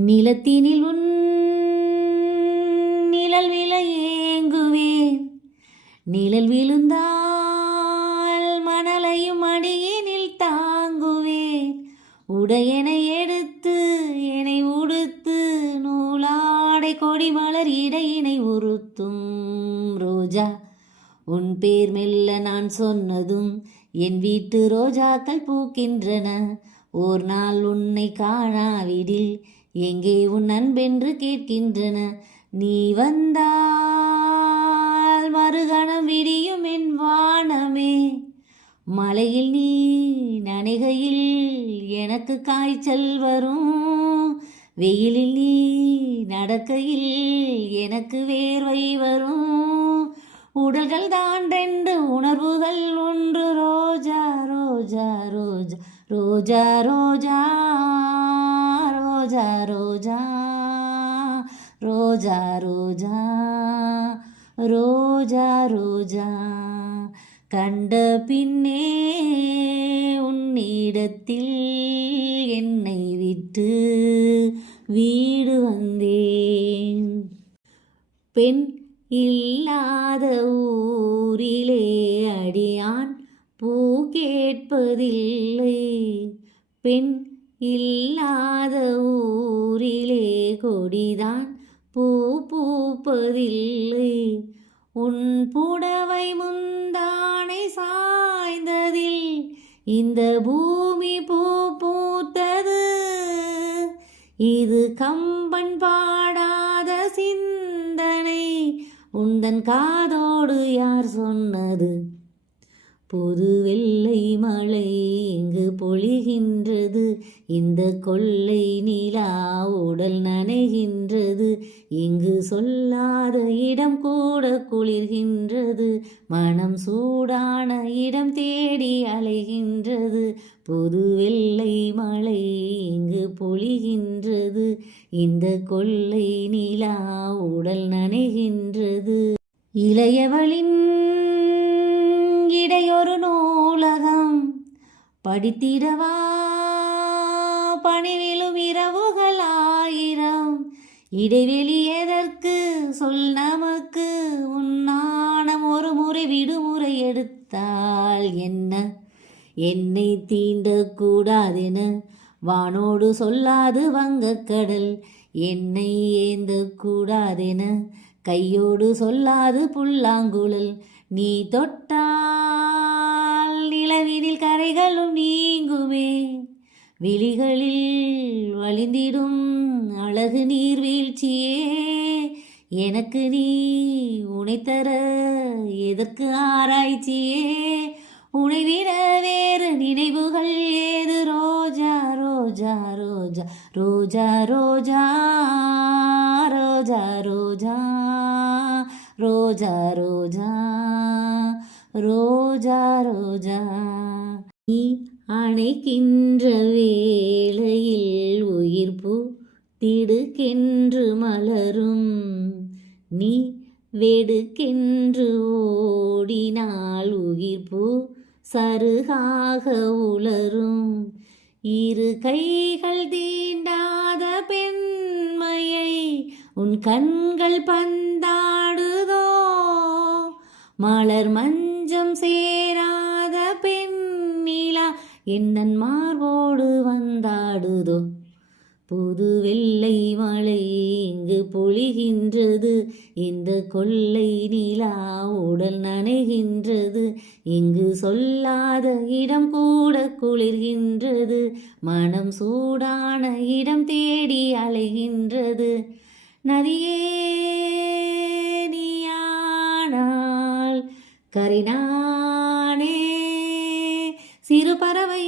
நிலத்தினில் உன் நிழல் விழ ஏங்குவேன் நிழல் விழுந்தால் மணலையும் அடியினில் தாங்குவேன். உடையனை எடுத்து என்னை உடுத்து நூலாடை கொடி மலர் இடையினை உறுத்தும் ரோஜா. உன் பேர் மெல்ல நான் சொன்னதும் என் வீட்டு ரோஜாக்கள் பூக்கின்றன. ஓர் நாள் உன்னை காணாவிடில் எங்கே உன் அன்பென்று கேட்கின்றன? நீ வந்தால் மறுகணம் விடியும் என் வானமே. மலையில் நீ நனைகையில் எனக்கு காய்ச்சல் வரும். வெயிலில் நீ நடக்கையில் எனக்கு வேர்வை வரும். உடல்கள் தான் ரெண்டு உணர்வுகள் ஒன்று. ரோஜா ரோஜா ரோஜா ரோஜா ரோஜா. ரோஜா ரோஜா ரோஜா ரோஜா ரோஜா ரோஜா. கண்ட பின்னே உன்னிடத்தில் என்னை விட்டு வீடு வந்தேன். பெண் இல்லாத ஊரிலே அடியான் பூ கேட்பதில்லை. பெண் இல்லாத ஊரிலே கொடிதான் பூ பூப்பதில்லை. உன் புடவை முந்தானை சாய்ந்ததில் இந்த பூமி பூ பூத்தது. இது கம்பன் பாடாத சிந்தனை உந்தன் காதோடு யார் சொன்னது? புது வெள்ளை மழை இங்கு பொழிகின்றது. இந்த கொள்ளை நிலா உடல் நனைகின்றது. இங்கு சொல்லாத இடம் கூட குளிர்கின்றது. மனம் சூடான இடம் தேடி அலைகின்றது. புது வெள்ளை மழை இங்கு பொழிகின்றது. இந்த கொள்ளை நிலா உடல் நனைகின்றது. இளையவளின் இடையொரு நூலகம் படித்திடவா? பணிவிலும் இரவுகள் ஆயிரம். இடைவெளி எதற்கு? சொல் நமக்கு. உன்னானம் ஒரு முறை விடுமுறை எடுத்தால் என்ன? என்னை தீண்டக்கூடாதென. வானோடு சொல்லாது வங்கக்கடல். என்னை ஏந்தக்கூடாதென. கையோடு சொல்லாது புல்லாங்குழல். நீ தொட்டால் நிலவினில் கரைகளும் நீங்குமே. விழிகளில் வழிந்திடும் அழகு நீர் வீழ்ச்சியே எனக்கு நீ உனைத்தர எதற்கு ஆராய்ச்சியே உனைவிட வேறு நினைவுகள் ஏது ரோஜா ரோஜா ரோஜா ரோஜா ரோஜா ரோஜா ரோஜா ரோஜா ரோஜா ரோஜா ரோஜா நீ அணைக்கின்ற வேளையில் உயிர் திடுக்கென்று மலரும். நீ வெடுக்கென்று ஓடினால் உயிர் பூ சருகாக உலரும். இரு கைகள் தீண்டாத பெண்மையை உன் கண்கள் பந்தாடுதோ? மலர் மஞ்சம் சேரா பெண்ணிலா என்னன் மார்போடு வந்தாடுதோ? புது வெள்ளை மழை இங்கு பொழிகின்றது. இந்த கொள்ளை நிலா உடல் நனைகின்றது. இங்கு சொல்லாத இடம் கூட குளிர்கின்றது. மனம் சூடான இடம் தேடி அலைகின்றது. நதியே நீயானால் கரினா சிறு பறவை.